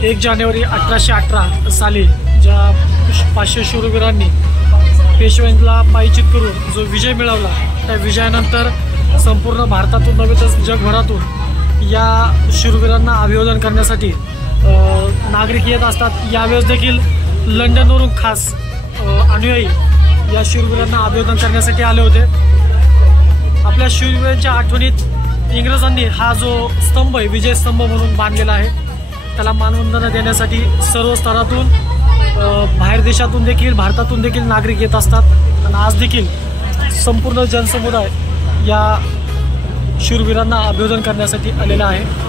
1 जानेवारी 1818 साली ज्या 500 शूरवीरांनी पेशव्यांना पायचीत करून जो विजय मिळवला, त्या विजयानंतर संपूर्ण भारतातून नव्हे तर जगभरातून या शूरवीरांना अभिवादन करण्यासाठी नागरिक येत असतात। यावेळेस देखील लंडनवरून खास अनुयायी या शूरवीरांना अभिवादन करण्यासाठी आले होते। आपल्या शूरवीरांच्या आठवणीत इंग्रजांनी हा जो स्तंभ आहे विजय स्तंभ म्हणून बांधलेला आहे, त्याला मानवंदना देण्यासाठी सर्व स्तरातून बाहेर देशातून देखील भारतातून देखील नागरिक येत असतात। आणि आज देखील संपूर्ण जनसमुदाय या शूरवीरांना अभिवादन करण्यासाठी आलेला आहे।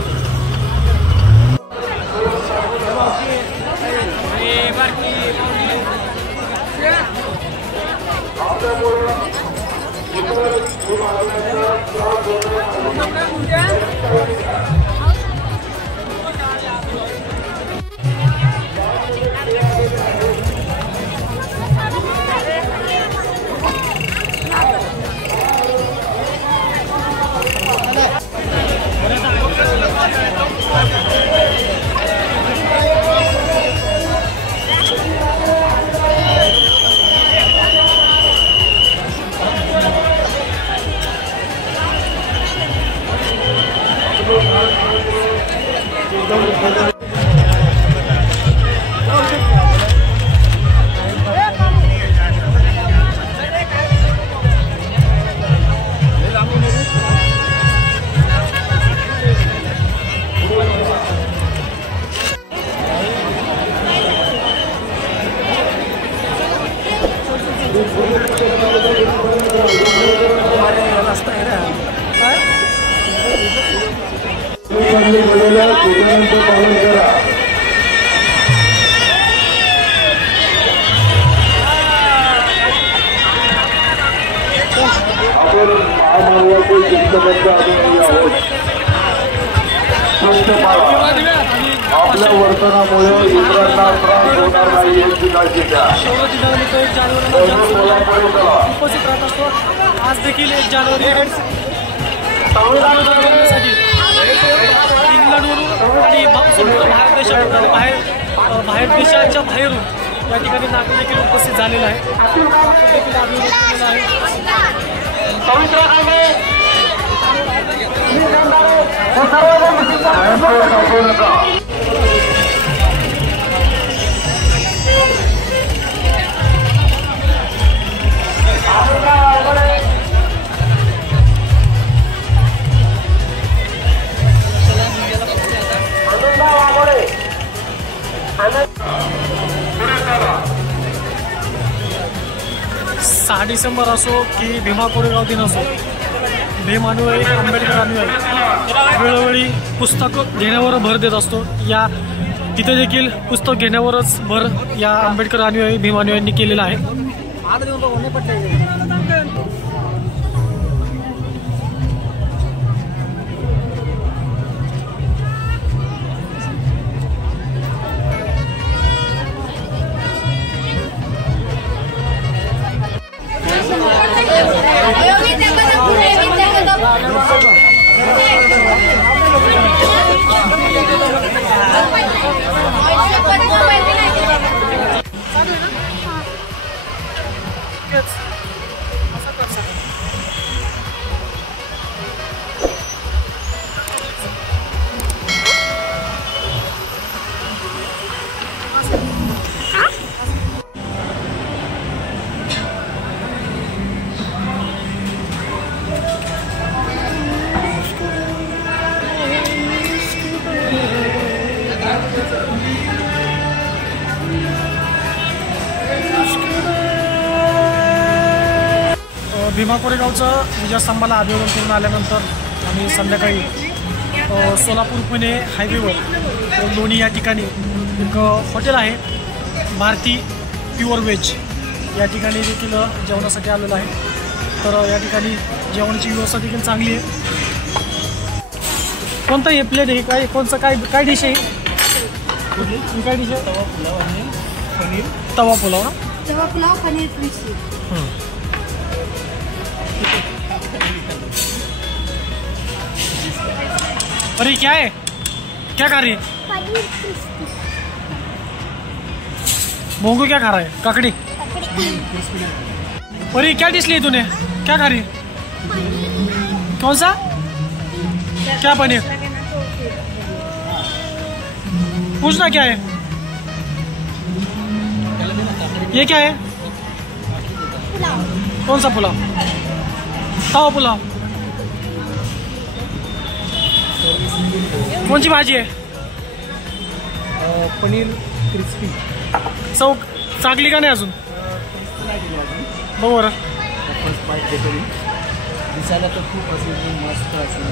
आपल्या वर्तनामुळे इतरांना त्रास होणार नाही याची काळजी घ्या। उपस्थित राहत असतो। आज देखील 1 जानेवारी इंग्लंडवरून आणि भारत देशातून बाहेर देशाच्या बाहेरून या ठिकाणी नागरिक देखील उपस्थित झालेला आहे। सहा डिसेंबर असो की भीमा कोरेगाव दिन असो, भीम अनुयायी आंबेडकर अनुयायी वेळोवेळी पुस्तक घेण्यावर भर देत असतो। या तिथे देखील पुस्तक घेण्यावरच भर या आंबेडकर अनुयायी भीम अनुयायींनी केलेला आहे। भीमा कोरेगावचं विजयस्तंभाला अभिवादन करून आल्यानंतर आम्ही संध्याकाळी सोलापूर पुणे हायवेवर लोणी या ठिकाणी एक हॉटेल आहे भारती प्युअर व्हेज, या ठिकाणी देखील जेवणासाठी आलेलो आहे। तर या ठिकाणी जेवणाची व्यवस्था देखील चांगली आहे। कोणता हे प्लेट आहे, काय कोणचं काय डिश आहे, काय डिश आहे? तवा पुलाव आणि पनीर। तवा पुलाव ना? तवा पुलाव पनीर क्रिस्पी। अरे क्या है, क्या कर रही है? पनीर क्रिस्पी। मोंगू क्या खा रहा है? ककड़ी। परी क्या डिश ली तूने? क्या खा रही? कौन सा? क्या पनीर? पूछना क्या है? ये क्या है? कौन सा पुलाव? तवा पुलाव। कौन सी भाजी आहे? पनीर क्रिस्पी चव चांगली का नाही अजून? बरोबर. फर्स्ट बाईट देतो मी. दिसायला तर खूप अशी मस्त अशी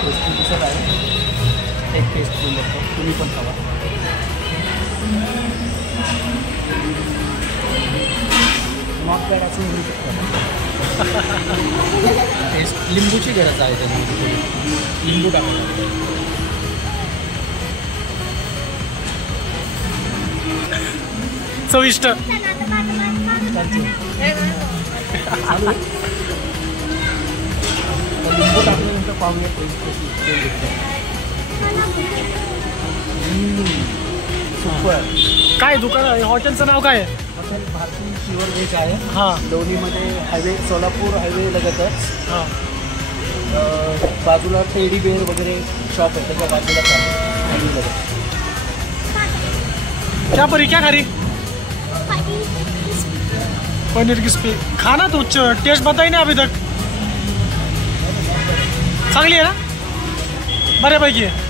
टेस्टी दिसत आहे. एक टेस्ट करून बघतो, तुम्ही पण खावा. नॉट बॅड असं म्हणू शकतो. टेस्ट लिंबूची गरज आहे त्यामध्ये. लिंबू टाकायला. चविष्ट. लिंबू टाकल्यानंतर पाहूया टेस्ट. सुपर. काय दुकान आहे? हॉटेलचं नाव काय आहे? हॉटेल भारती प्युअर व्हेज आहे. हां लोणीमध्ये हायवे, सोलापूर हायवे लगतच हां. बाजूला टेडी बेअर वगैरे शॉप आहे, त्याच्या बाजूला हायवे लगत. क्या परी क्या खा रही? पनीर क्रिस्पी. खाना तो टेस्ट बताई ना अभी तक. चांगली आहे ना? बऱ्यापैकी आहे.